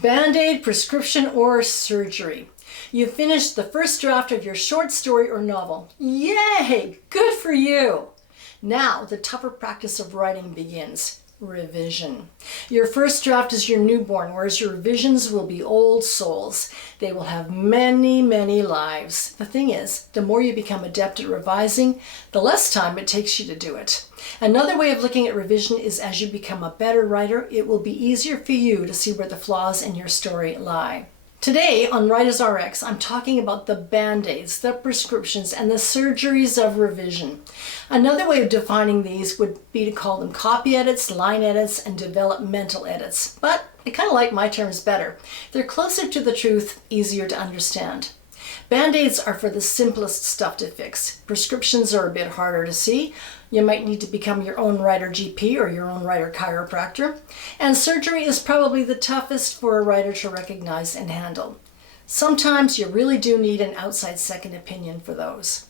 Band-Aid, prescription, or surgery. You finished the first draft of your short story or novel. Yay! Good for you! Now the tougher practice of writing begins. Revision. Your first draft is your newborn, whereas your revisions will be old souls. They will have many, many lives. The thing is, the more you become adept at revising, the less time it takes you to do it. Another way of looking at revision is as you become a better writer, it will be easier for you to see where the flaws in your story lie. Today on Writers RX, I'm talking about the band-aids, the prescriptions, and the surgeries of revision. Another way of defining these would be to call them copy edits, line edits, and developmental edits. But I kind of like my terms better. They're closer to the truth, easier to understand. Band-aids are for the simplest stuff to fix. Prescriptions are a bit harder to see. You might need to become your own writer GP or your own writer chiropractor. And surgery is probably the toughest for a writer to recognize and handle. Sometimes you really do need an outside second opinion for those.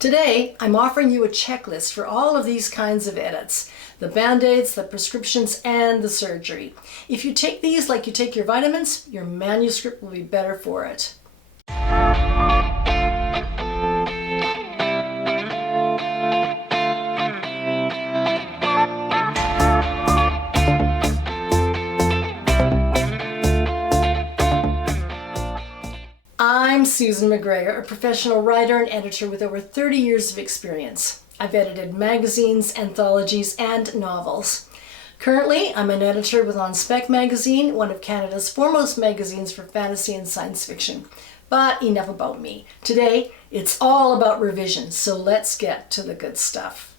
Today, I'm offering you a checklist for all of these kinds of edits. The band-aids, the prescriptions, and the surgery. If you take these like you take your vitamins, your manuscript will be better for it. I'm Susan McGregor, a professional writer and editor with over 30 years of experience. I've edited magazines, anthologies, and novels. Currently, I'm an editor with On Spec magazine, one of Canada's foremost magazines for fantasy and science fiction. But enough about me. Today, it's all about revision, so let's get to the good stuff.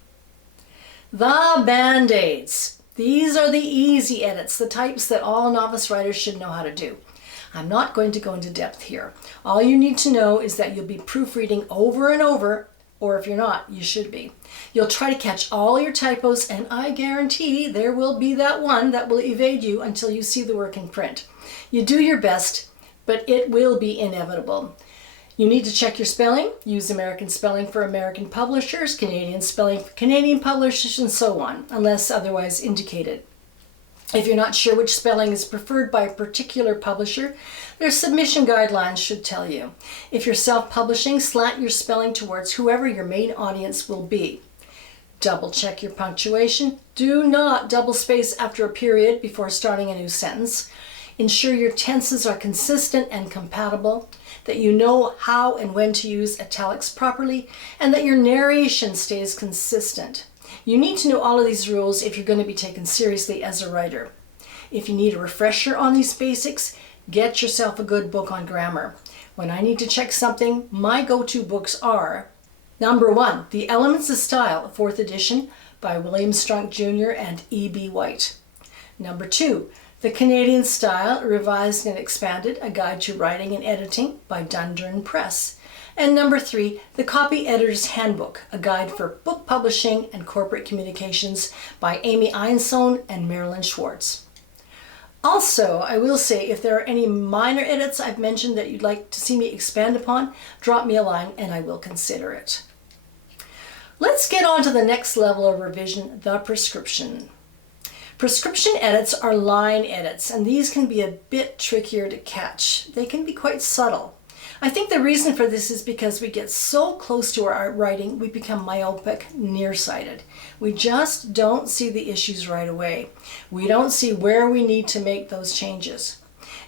The Band-Aids. These are the easy edits, the types that all novice writers should know how to do. I'm not going to go into depth here. All you need to know is that you'll be proofreading over and over, or if you're not, you should be. You'll try to catch all your typos, and I guarantee there will be that one that will evade you until you see the work in print. You do your best, but it will be inevitable. You need to check your spelling, use American spelling for American publishers, Canadian spelling for Canadian publishers, and so on, unless otherwise indicated. If you're not sure which spelling is preferred by a particular publisher, their submission guidelines should tell you. If you're self-publishing, slant your spelling towards whoever your main audience will be. Double check your punctuation. Do not double space after a period before starting a new sentence. Ensure your tenses are consistent and compatible, that you know how and when to use italics properly, and that your narration stays consistent. You need to know all of these rules if you're going to be taken seriously as a writer. If you need a refresher on these basics, get yourself a good book on grammar. When I need to check something, my go-to books are number 1, The Elements of Style, 4th edition by William Strunk Jr. and E.B. White. Number 2, The Canadian Style, Revised and Expanded, A Guide to Writing and Editing by Dundurn Press. And number 3, The Copy Editor's Handbook, A Guide for Book Publishing and Corporate Communications by Amy Einsohn and Marilyn Schwartz. Also, I will say if there are any minor edits I've mentioned that you'd like to see me expand upon, drop me a line and I will consider it. Let's get on to the next level of revision, the prescription. Prescription edits are line edits, and these can be a bit trickier to catch. They can be quite subtle. I think the reason for this is because we get so close to our writing, we become myopic, nearsighted. We just don't see the issues right away. We don't see where we need to make those changes.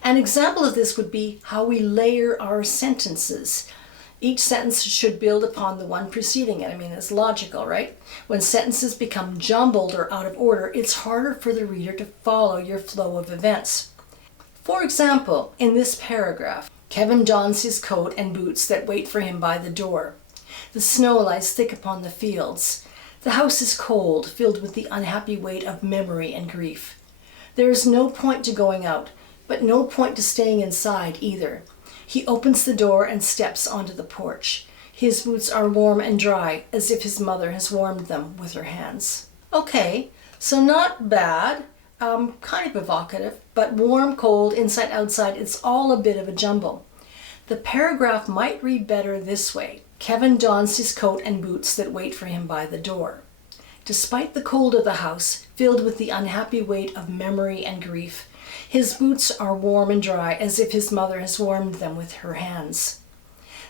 An example of this would be how we layer our sentences. Each sentence should build upon the one preceding it. I mean, it's logical, right? When sentences become jumbled or out of order, it's harder for the reader to follow your flow of events. For example, in this paragraph, Kevin dons his coat and boots that wait for him by the door. The snow lies thick upon the fields. The house is cold, filled with the unhappy weight of memory and grief. There is no point to going out, but no point to staying inside either. He opens the door and steps onto the porch. His boots are warm and dry, as if his mother has warmed them with her hands. Okay, so not bad. Kind of evocative, but warm, cold, inside, outside, it's all a bit of a jumble. The paragraph might read better this way. Kevin dons his coat and boots that wait for him by the door. Despite the cold of the house, filled with the unhappy weight of memory and grief, His boots are warm and dry, as if his mother has warmed them with her hands.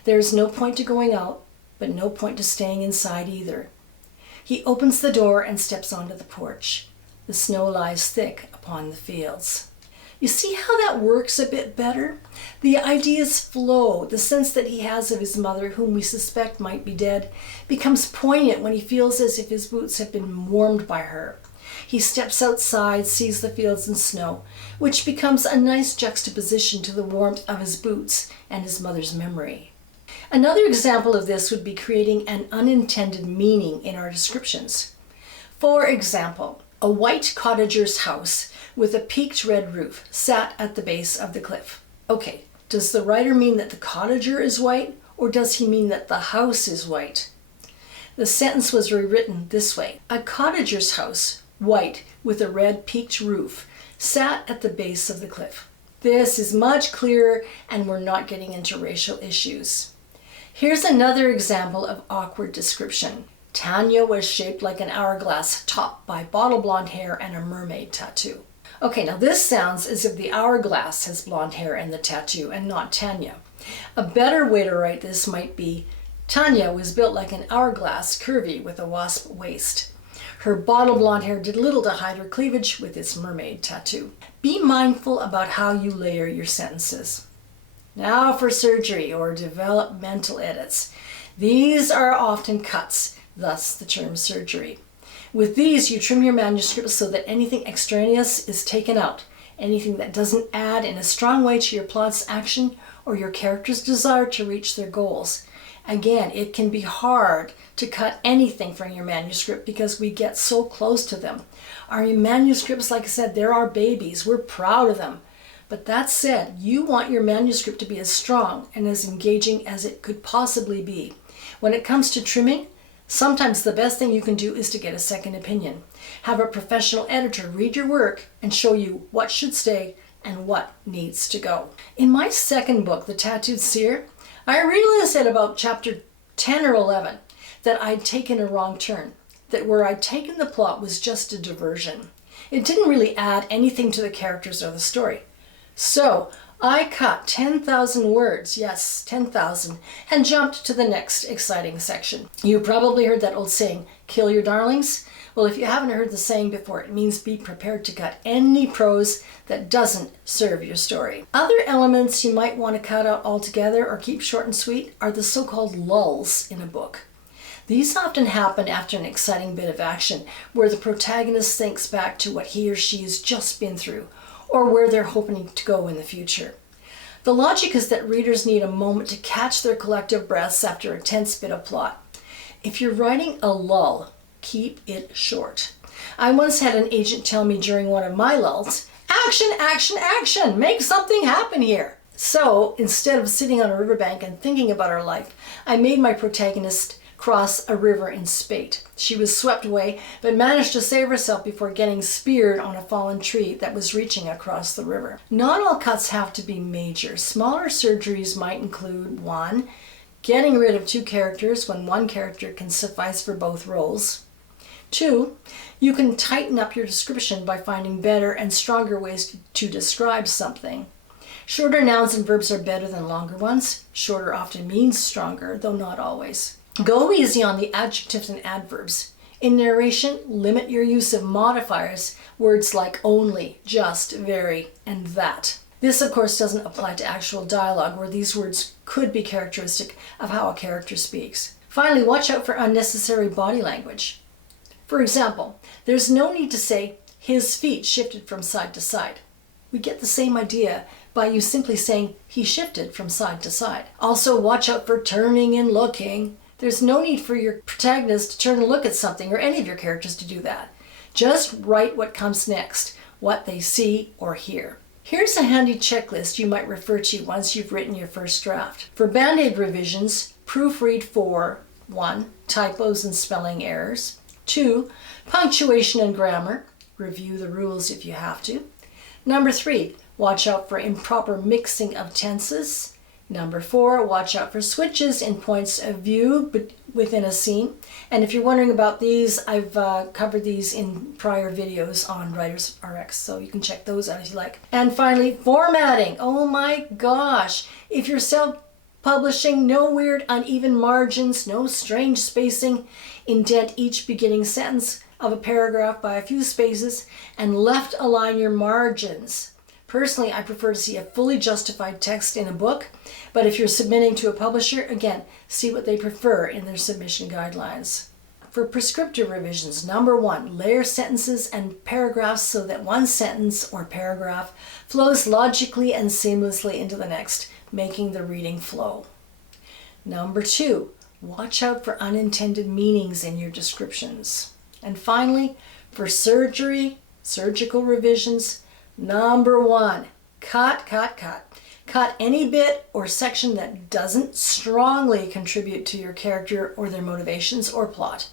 There is no point to going out, but no point to staying inside either. He opens the door and steps onto the porch. The snow lies thick upon the fields. You see how that works a bit better? The ideas flow. The sense that he has of his mother, whom we suspect might be dead, becomes poignant when he feels as if his boots have been warmed by her. He steps outside, sees the fields and snow, which becomes a nice juxtaposition to the warmth of his boots and his mother's memory. Another example of this would be creating an unintended meaning in our descriptions. For example, a white cottager's house with a peaked red roof sat at the base of the cliff. Okay, does the writer mean that the cottager is white, or does he mean that the house is white? The sentence was rewritten this way: a cottager's house, white with a red peaked roof, sat at the base of the cliff. This is much clearer, and we're not getting into racial issues. Here's another example of awkward description. Tanya was shaped like an hourglass, topped by bottle blonde hair and a mermaid tattoo. Okay, now this sounds as if the hourglass has blonde hair and the tattoo, and not Tanya. A better way to write this might be: Tanya was built like an hourglass, curvy, with a wasp waist. Her bottle blonde hair did little to hide her cleavage with its mermaid tattoo. Be mindful about how you layer your sentences. Now for surgery or developmental edits. These are often cuts, thus the term surgery. With these, you trim your manuscript so that anything extraneous is taken out, anything that doesn't add in a strong way to your plot's action or your character's desire to reach their goals. Again, it can be hard to cut anything from your manuscript because we get so close to them. Our manuscripts, like I said, they're our babies. We're proud of them. But that said, you want your manuscript to be as strong and as engaging as it could possibly be. When it comes to trimming, sometimes the best thing you can do is to get a second opinion. Have a professional editor read your work and show you what should stay and what needs to go. In my second book, The Tattooed Seer, I realized at about chapter 10 or 11 that I'd taken a wrong turn, that where I'd taken the plot was just a diversion. It didn't really add anything to the characters or the story. So I cut 10,000 words, yes, 10,000, and jumped to the next exciting section. You probably heard that old saying, kill your darlings. Well, if you haven't heard the saying before, it means be prepared to cut any prose that doesn't serve your story. Other elements you might want to cut out altogether or keep short and sweet are the so-called lulls in a book. These often happen after an exciting bit of action where the protagonist thinks back to what he or she has just been through, or where they're hoping to go in the future. The logic is that readers need a moment to catch their collective breaths after a tense bit of plot. If you're writing a lull, keep it short. I once had an agent tell me during one of my lulls, action, action, action, make something happen here. So instead of sitting on a riverbank and thinking about her life, I made my protagonist cross a river in spate. She was swept away, but managed to save herself before getting speared on a fallen tree that was reaching across the river. Not all cuts have to be major. Smaller surgeries might include 1. Getting rid of 2 characters when 1 character can suffice for both roles. 2. You can tighten up your description by finding better and stronger ways to describe something. Shorter nouns and verbs are better than longer ones. Shorter often means stronger, though not always. Go easy on the adjectives and adverbs. In narration, limit your use of modifiers, words like only, just, very, and that. This, of course, doesn't apply to actual dialogue, where these words could be characteristic of how a character speaks. Finally, watch out for unnecessary body language. For example, there's no need to say, his feet shifted from side to side. We get the same idea by you simply saying, he shifted from side to side. Also, watch out for turning and looking. There's no need for your protagonist to turn and look at something, or any of your characters to do that. Just write what comes next, what they see or hear. Here's a handy checklist you might refer to once you've written your first draft. For Band-Aid revisions, proofread for 1. Typos and spelling errors. 2. Punctuation and grammar. Review the rules if you have to. Number 3. Watch out for improper mixing of tenses. Number 4, watch out for switches in points of view within a scene. And if you're wondering about these, I've covered these in prior videos on Writers RX, so you can check those out if you like. And finally, formatting. Oh my gosh. If you're self-publishing, no weird uneven margins, no strange spacing. Indent each beginning sentence of a paragraph by a few spaces and left align your margins. Personally, I prefer to see a fully justified text in a book, but if you're submitting to a publisher, again, see what they prefer in their submission guidelines. For prescriptive revisions, number 1, layer sentences and paragraphs so that one sentence or paragraph flows logically and seamlessly into the next, making the reading flow. Number 2, watch out for unintended meanings in your descriptions. And finally, for surgical revisions, number 1, cut. Cut any bit or section that doesn't strongly contribute to your character or their motivations or plot.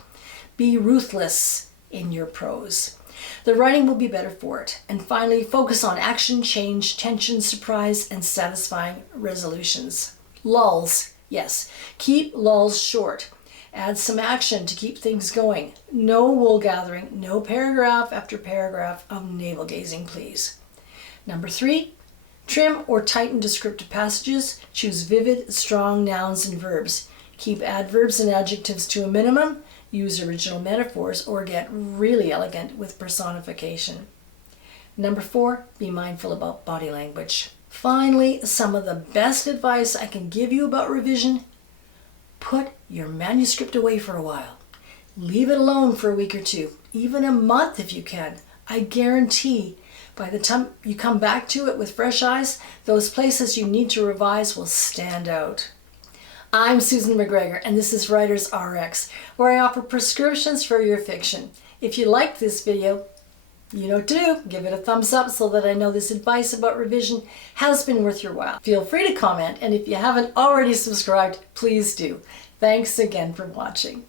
Be ruthless in your prose. The writing will be better for it. And finally, focus on action, change, tension, surprise, and satisfying resolutions. Lulls. Yes, keep lulls short. Add some action to keep things going. No wool gathering, no paragraph after paragraph of navel-gazing, please. Number 3, trim or tighten descriptive passages. Choose vivid, strong nouns and verbs. Keep adverbs and adjectives to a minimum. Use original metaphors or get really elegant with personification. Number 4, be mindful about body language. Finally, some of the best advice I can give you about revision: put your manuscript away for a while. Leave it alone for a week or 2, even a month if you can. I guarantee by the time you come back to it with fresh eyes, those places you need to revise will stand out. I'm Susan McGregor, and this is Writers RX, where I offer prescriptions for your fiction. If you liked this video, you know what to do. Give it a thumbs up so that I know this advice about revision has been worth your while. Feel free to comment, and if you haven't already subscribed, please do. Thanks again for watching.